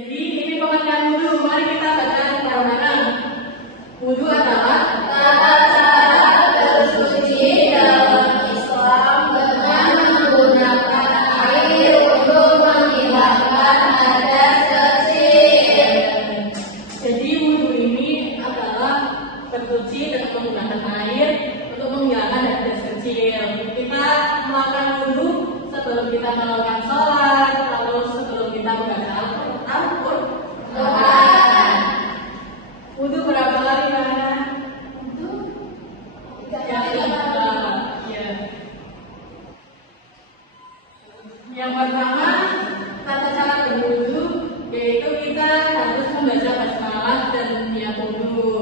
Jadi ini pengertian wudhu. Mari kita baca bareng-bareng. Wudhu adalah tata cara bersuci dalam Islam dengan menggunakan air untuk menghilangkan hadas kecil. Jadi wudhu ini adalah bersuci dan menggunakan air untuk menghilangkan hadas kecil. Kita melakukan wudhu sebelum kita melakukan sholat, lalu sebelum kita membaca Al-Quran. Wudhu berapa kali, Mbak? Wudhu 3 kali. Ya. Yang pertama, tata cara berwudhu yaitu kita harus membaca basmalah dan niat wudhu.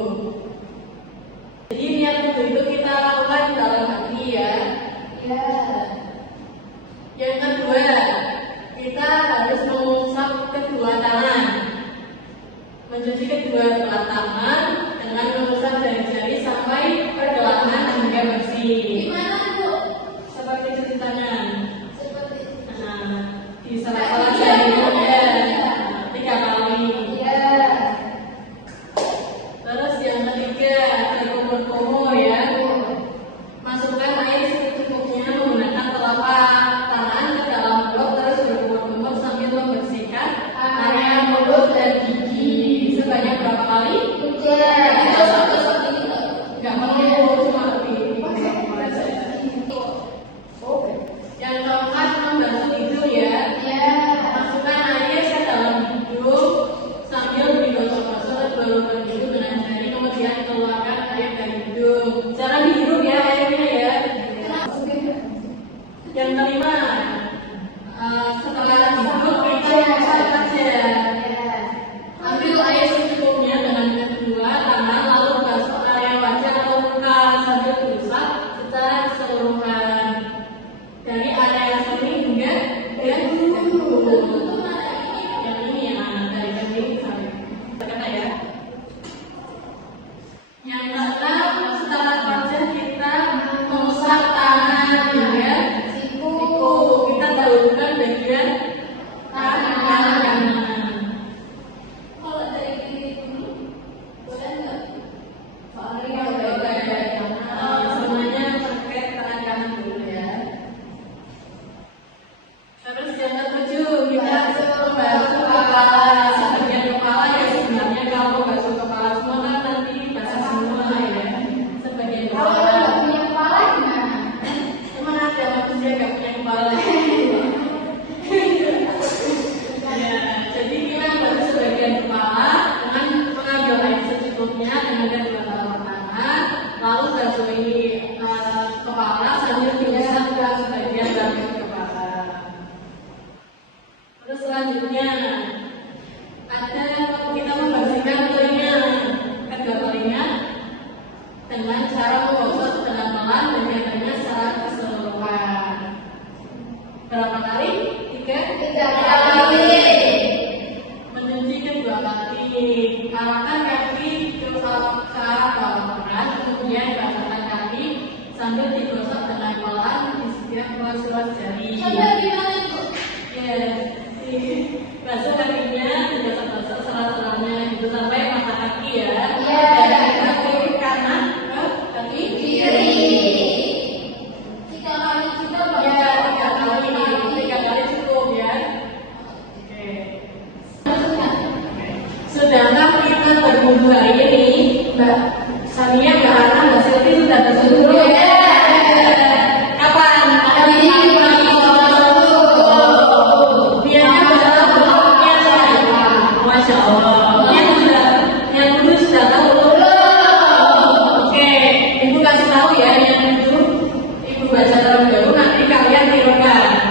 Jadi niat wudhu itu kita lakukan dalam hati ya. Ya. Yang kedua, kita harus mengusap kedua tangan, mencuci kedua telapak tangan dengan mengusap dari jari sampai pergelangan hingga bersih. Gimana Bu? Seperti cuci tangan. Seperti. Di salah-salah jarinya ya. 3 kali. Iya. Terus yang ketiga, berkumur-kumur ya. Masukkan air secukupnya menggunakan telapak tangan ke dalam mulut, terus berkumur-kumur sambil membersihkan area mulut dan gigi. Sebanyak berapa kali? 3. Itu satu-satu itu. Enggak perlu, cuma lebih aja. Yang keempat, membasuh hidung ya. Masukkan air ke dalam hidung sambil digosok-gosok baru berhidung dengan jari, kemudian keluarkan air dari hidung. Jangan dihirup ya airnya ya. Yang kelima, setelah hidup kita masak saja. Ambil air secukupnya dengan kedua tangan, lalu basuh area wajah atau muka sambil berusaha secara keseluruhan dari area sini hingga dagu. Yang ini ya, dari kaki sampai kata ya. Yang keenam, setelah wajah kita mengusap tangan hingga siku. Kita dahulukan bagian tangan kanan. Kalau dari kiri dulu, boleh nggak? Soalnya semuanya pakai tangan kanan dulu ya. Terus yang ketujuh, kita membasuh kepala. Sebagian kepala ya sebenarnya kalau basuh kepala semua kan nanti basah semua ya. Sebagian kepala. Kalau punya kepala gimana? Cuma ada manusia nggak punya kepala. Ya, jadi kita basuh sebagian kepala dengan mengambil air secukupnya dengan kedua telapak tangan, lalu basuhi kepala sambil diusap ke sebagian bagian kepala. Terus selanjutnya ada kita membersihkan telinga, kedua telinga dengan cara menggosok dengan pelan dan nyatanya secara keseluruhan. Berapa kali? 3 kali. Mencuci kedua kaki, arahkan kaki ke arah bawah, kemudian basahkan kaki sambil digosok dengan pelan di setiap ruas-ruas jari. Coba gimana Bu? Ya, basuh kakinya, digosok-gosok sela-selanya itu sampai mata kaki ya. Dari kaki kanan ke kaki kiri. 3 kali juga Pak? Ya, 3 kali cukup ya. Oke. Sedangkan kita berwudhu hari ini, Mbak Sania, Mbak Ana, Mbak Silvi sudah berwudhu ya. Kapan? Hari ini pagi. Masya Allah. Yang wudhu sudah tahu belum? Oke, Ibu kasih tahu ya yang wudhu. Ibu baca terlebih dahulu, nanti kalian tirukan.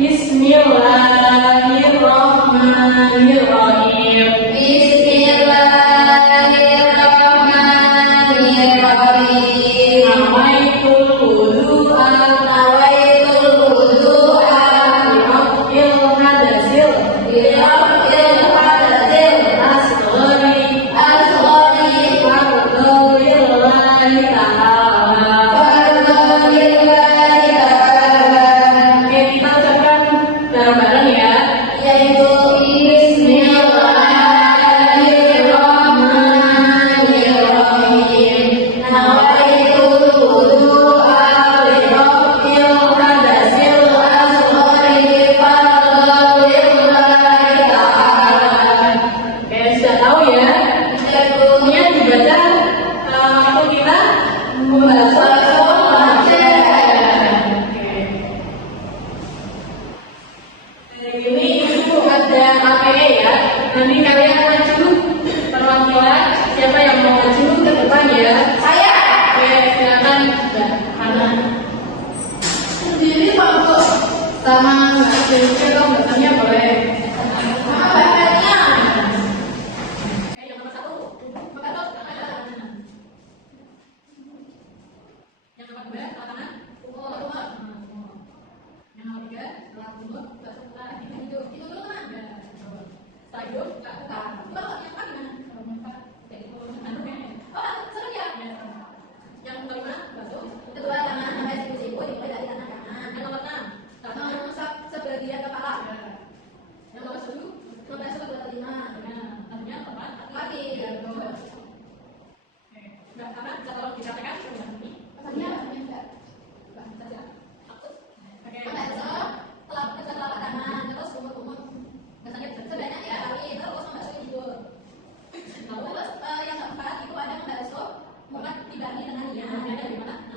Bismillahirrahmanirrahim. Bismillahirrahmanirrahim. Nawaitul wudu'a. Biraf'il hadasil. Asghari. Ta'ala. Oke, kita ucapkan bareng-bareng ya. Yaitu nanti kalian maju perwakilan siapa yang mau maju ke depan ya? Saya. Oke, silakan Hana. Sendiri Pak. Sama Mbak Jessica kalau belakangnya boleh. Bahannya. Yang nomor 1, yang nomor 2, tangan. Yang nomor 3, setelah bunut, setelah itu dulu kan? Setelah itu, buka. Kalau yang apa gimana? Oh, seru ya? Yang kelima, basuh. Kedua tangan sampai siku-siku dimulai dari tangan kanan. Yang nomor 6, Mengusap sebagian kepala. yang nomor 7, Membasuh kedua telinga. artinya tepat. Kaki. Enggak, karena bisa tolong dikatakan ini. Tadinya enggak. Membasuh telapak tangan terus kumur-kumur. Sebanyak ya, tapi terus membasuh hidung. Terus yang keempat itu ada membasuh muka dibagi dengan dia.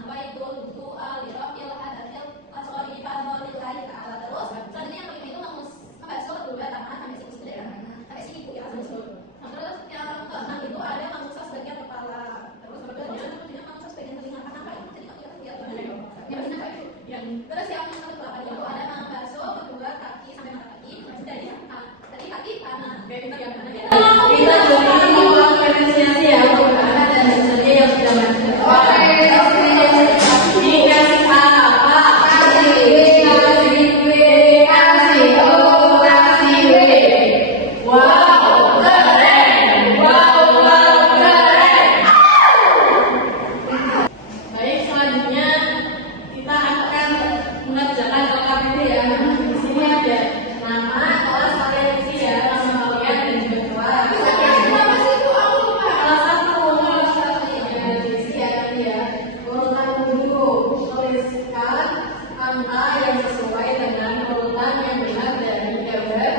Apa itu wudu al-iraqil hadatil asori fadlillahi ta'ala. Terus selanjutnya yang kelima itu membasuh kedua tangan sampai siku dari kanan sampai siku ya. Terus yang keenam itu ada mengusap sebagian kepala. Terus berikutnya mengusap sebagian telinga. Kenapa itu? Jadi kalau kita lihat terus yang ke-8 itu ada membasuh kedua kaki sampai mata kaki dari kaki kanan. Kita jadi mau apresiasi ya untuk anak dan sisanya yang sudah maju ke depan. Dikasih apa? Kasih O, kasih W. Wow, keren. Wow, keren. Baik, selanjutnya kita akan mengerjakan LKPD ya. Di sini ada nama, kelas, kalian isi ya, nama kalian dan juga kelas. Kelas 1 ya, diisi ya nanti ya. Urutan dulu, tuliskan angka yang sesuai dengan urutan yang benar dari gambar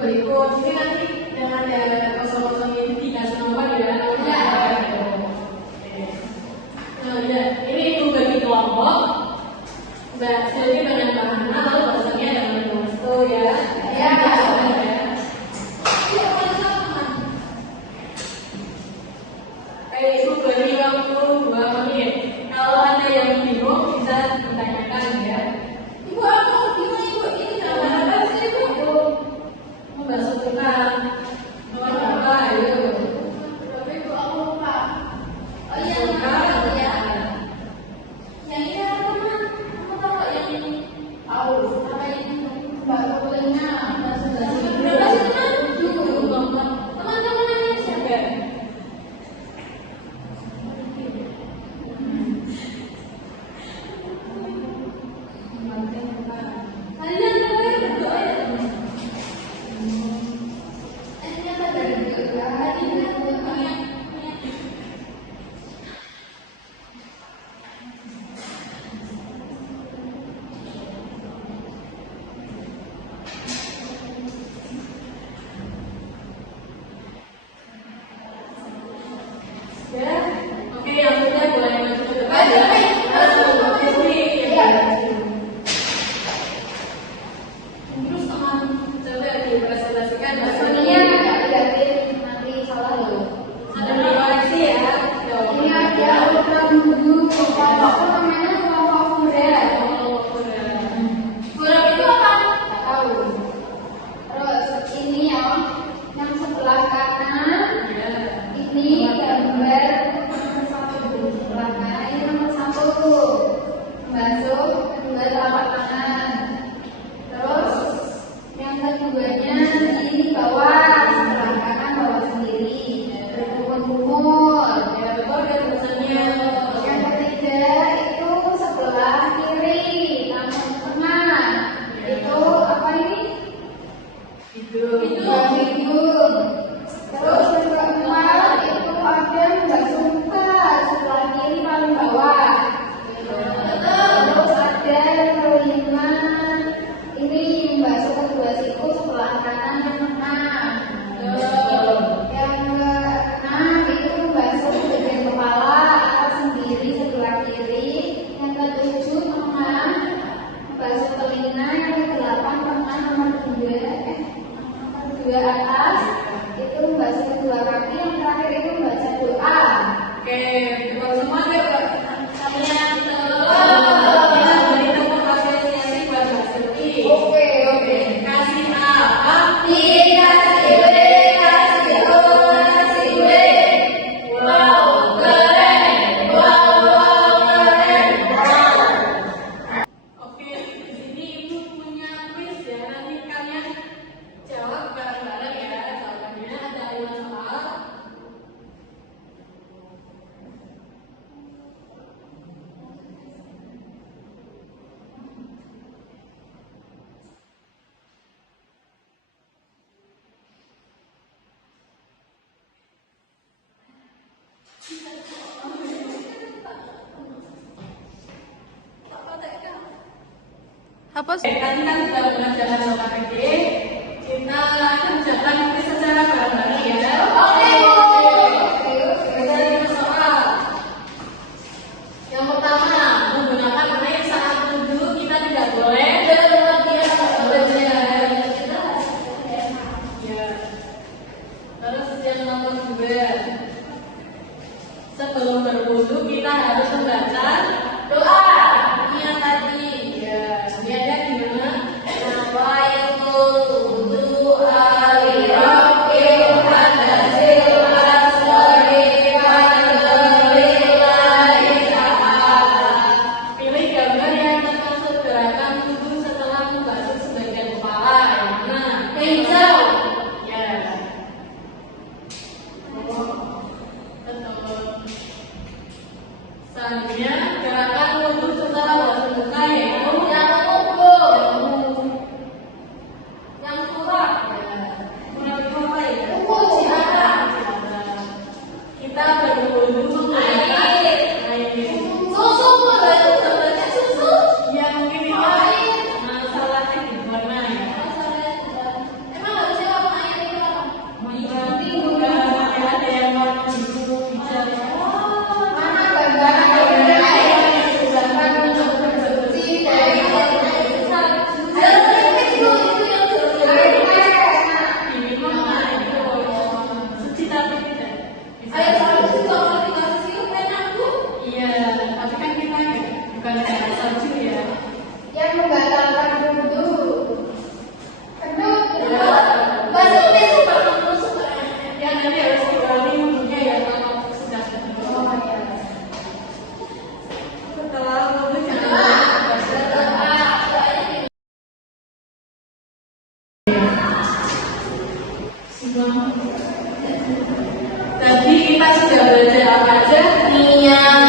berikut. Jadi nanti jangan ada kosong-kosong ini dikasih nomor ya. Nah, ya, ini itu bagi kelompok. Mbak Silvi dengan Mbak Hana, lalu bahasanya dengan Mas ya. Ya. Baik, itu beri waktu 2 menit. Kalau ada yang bingung bisa ditanyakan ya. Ibu aku bingung ibu ini apa sih ibu? Membasuh tangan. Nomor berapa? Ayo. Tapi ibu aku lupa. Oh iya, ya. Yang ini apa teman? Kamu tahu nggak yang ini? Tahu. Apa ini? Baru telinga. Berapa sih teman? 7. Teman-teman nanya siapa? Kalian boleh berdoa ya teman. Ini apa dari doa? Ini doa. Ya. Oke, yang sudah boleh maju ke depan ya. Terus teman coba dipresentasikan Ini agak liatin nanti salah loh. ada dikoreksi ya. Ini ada urutan dulu kelompok namanya kelompok muda. Huruf itu apa? Nggak tahu. Terus ini yang sebelah kanan ini gambar nomor 1 sebelah kanan ini nomor 1 membasuh kedua telapak tangan. Terus yang keduanya di bawah sebelah kanan bawah sendiri berkumur-kumur. Ya, betul ya tulisannya. Yang ketiga itu sebelah kiri tangan tengah itu apa ini? Hidung. Hidung. Terus yang keempat itu ada membasuh muka sebelah kiri paling bawah. Terus ada kelima ini membasuh kedua siku sebelah kanan yang tengah. Yang keenam itu membasuh bagian kepala atas sendiri sebelah kiri. Yang ketujuh tengah membasuh telinga. Yang kedelapan tengah nomor 2 atas. itu membaca kedua kaki, yang terakhir itu membaca doa. Oke, buat semua deh buat kalian beri tepuk apresiasi buat Mbak Suki. Oke. Kasih apa? Kasih W, kasih O, kasih W. Wow, keren. Oke, di sini Ibu punya quiz ya. Nanti kalian jawab bareng-bareng ya. Jawabannya ada 5 soal. Apa Oke, tadi kan sudah mengerjakan soal KPD. Kita kerjakan quiz secara bareng-bareng ya. Ada 5 soal. Yang pertama, menggunakan air saat wudhu kita tidak boleh berlebihan. Ya. Terus yang nomor 2, sebelum berwudhu kita harus membaca doa. Ini yang tadi. Ya, ini ada di mana? Nawaitul wudu'a li rabbil hadasil asghari fadlillahi ta'ala. Pilih gambar yang termasuk gerakan tubuh setelah membasuh sebagian kepala. Yang mana? Hijau. Ya. Betul. Selanjutnya, gerakan wudhu setelah basuh muka yaitu yang wudhu, yang surat, surat itu apa ya? Jihad. Kita berwudhu menggunakan air. Ya mungkin ini masalahnya di mana ya? Ada yang warna biru, hijau. Iya, tapi kan kita bukan kayak salju ya. Yang membatalkan wudhu. Ya nanti harus diulangi wudhunya ya kalau sudah setelah wudhu tadi kita sudah belajar apa aja? Niat,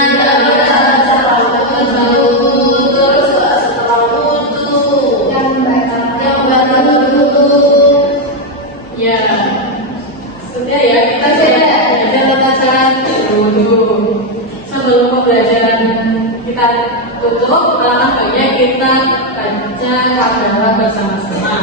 setelah wudhu, terus setelah wudhu, yang batal wudhu. Ya, sudah ya kita belajar tata cara wudhu. Sebelum pembelajaran kita tutup, alangkah baiknya kita baca kabar bersama-sama.